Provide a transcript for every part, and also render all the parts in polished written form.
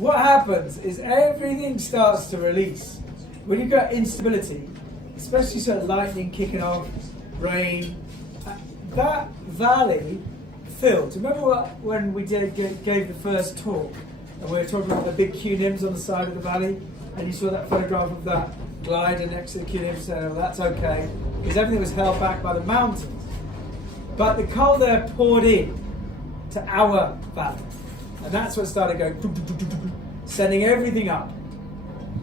what happens is everything starts to release. When you've got instability, especially sort of lightning kicking off, rain, that valley filled. Remember when we gave the first talk and we were talking about the big cunims on the side of the valley, and you saw that photograph of that glider next to the cunims, so well, that's okay, because everything was held back by the mountains. But the cold air poured in to our valley, and that's what started going, sending everything up.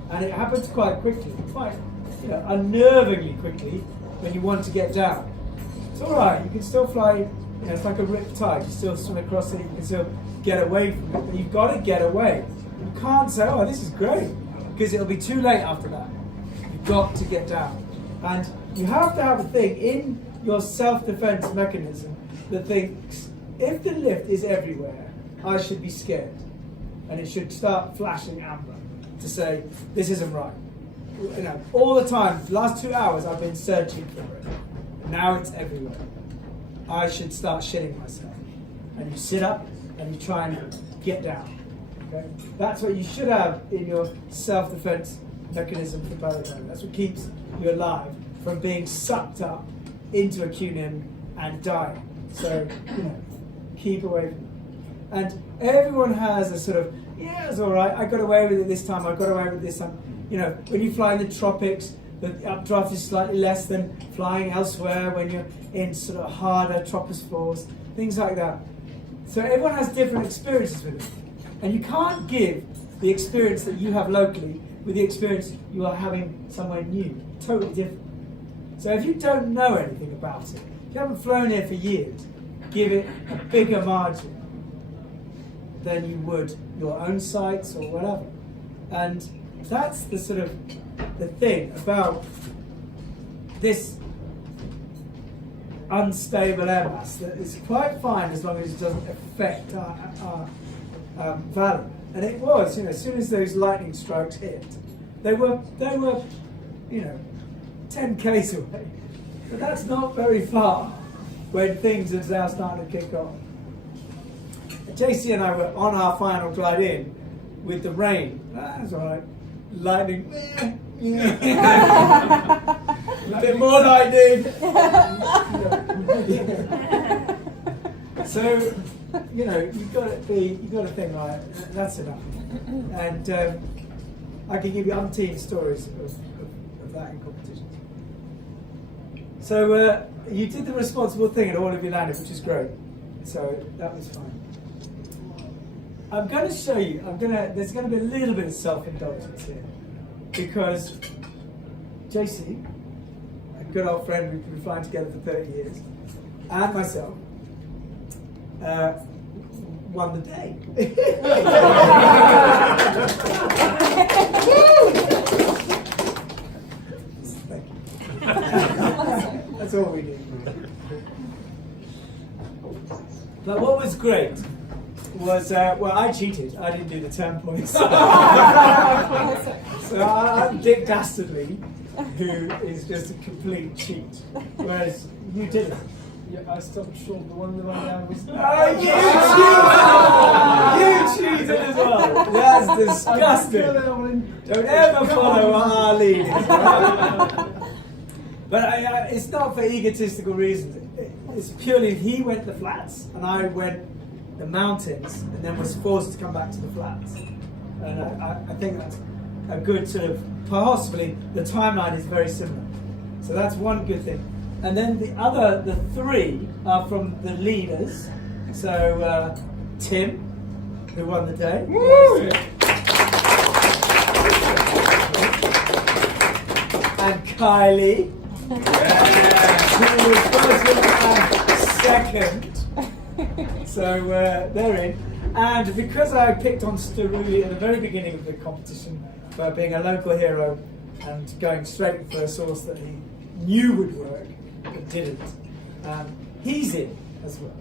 And it happens quite quickly, quite unnervingly quickly when you want to get down. It's all right, you can still fly, it's like a rip tide, you still swim across it, you can still get away from it, but you've got to get away. You can't say, oh, this is great, because it'll be too late after that. You've got to get down. And you have to have a thing in your self-defense mechanism that thinks, if the lift is everywhere, I should be scared. And it should start flashing amber to say, this isn't right. All the time, the last 2 hours I've been searching for it. Now it's everywhere. I should start shitting myself. And you sit up and you try and get down. Okay? That's what you should have in your self-defense mechanism for paragliding. That's what keeps you alive from being sucked up into a cunim and dying. So, keep away from it. And everyone has a sort of, yeah, it's all right, I got away with it this time, I got away with it this time. When you fly in the tropics, the updraft is slightly less than flying elsewhere when you're in sort of harder tropospheres, things like that. So everyone has different experiences with it. And you can't give the experience that you have locally with the experience you are having somewhere new, totally different. So if you don't know anything about it, if you haven't flown here for years, give it a bigger margin than you would your own sites or whatever. And that's the sort of the thing about this unstable air mass, that is quite fine as long as it doesn't affect our valley. And it was, as soon as those lightning strikes hit, they were 10 k's away. But that's not very far when things are now starting to kick off. JC and I were on our final glide in with the rain. That's all right. Lightning. A bit more lightning. So, you've got to think, right, that's enough. And I can give you umpteen stories of that in competitions. So you did the responsible thing and all of you landed, which is great. So that was fine. I'm going to show you, there's going to be a little bit of self-indulgence here. Because JC, a good old friend we've been flying together for 30 years, and myself, won the day. That's all we do. But what was great was, I cheated. I didn't do the 10 points. So I'm Dick Dastardly, who is just a complete cheat, whereas you didn't. Yeah, I stopped short. The one that I was. Oh, you cheated as well. That's disgusting. Don't ever follow our lead. But it's not for egotistical reasons. It's purely he went the flats and I went the mountains, and then was forced to come back to the flats. And I think that's a good sort of, possibly the timeline is very similar. So that's one good thing. And then the three are from the leaders. So Tim, who won the day. Woo! And Kylie, who was first and second. So they're in. And because I picked on Steruli at the very beginning of the competition for being a local hero and going straight for a source that he knew would work, but didn't, he's in as well.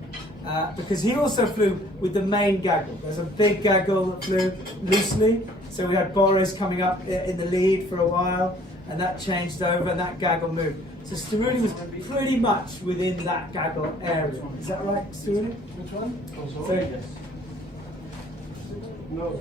Because he also flew with the main gaggle. There's a big gaggle that flew loosely. So we had Boris coming up in the lead for a while, and that changed over and that gaggle moved. So Steruli was pretty much within that gaggle area. Is that right, Steruli? Which one? So, No.